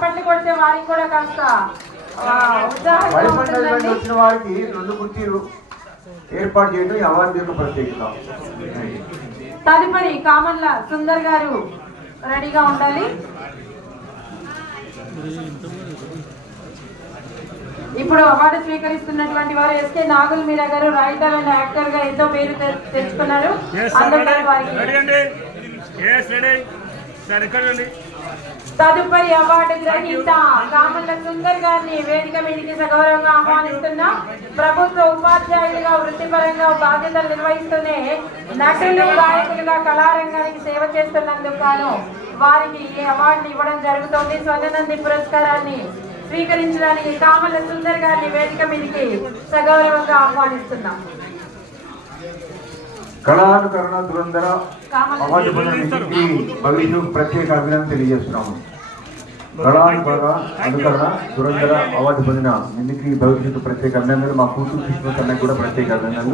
చప్పట్లు కొడితే వారికి కూడా కాస్త వచ్చిన వారికి 2 కుర్చీలు ఏర్పాటు చేయడం ఈ అవార్డు యొక్క ప్రత్యేకత. తదుపరి కామన్ల సుందర్ గారు రెడీగా ఉండాలి. ఇప్పుడు అవార్డు స్వీకరిస్తున్నటువంటి వారు ఎస్కే నాగుల్ మీరా గారు, రైటర్ అండ్ యాక్టర్ గా ఎంతో పేరు తెచ్చుకున్నారు. తదుపరి అవార్డు గ్రహీత కామన్ల సుందర్ గారిని వేదిక మీదికి సగౌరవంగా ఆహ్వానిస్తున్నాం. ప్రభుత్వ ఉపాధ్యాయులుగా వృత్తిపరంగా బాధ్యతలు నిర్వహిస్తూనే నటులు, గాయకులుగా కళారంగానికి సేవ చేస్తున్నందుకు గాను వారికి ఈ అవార్డుని ఇవ్వడం జరుగుతోంది. స్వర్ణనంది పురస్కారాన్ని స్వీకరించడానికి కామన్ల సుందర్ గారిని వేదిక మీదికి సగౌరవంగా ఆహ్వానిస్తున్నాం. కళానుకరణ దురంధర అవార్డు భవిష్యత్తు ప్రత్యేక అభినందన తెలియజేస్తున్నాము. కళానుకరణ దురంధర అవార్డు పొందిన మిమిక్రీ భవిష్యత్తు ప్రత్యేక అభినందనలు. మా కూతురు కృష్ణ కూడా ప్రత్యేక అభినందనలు.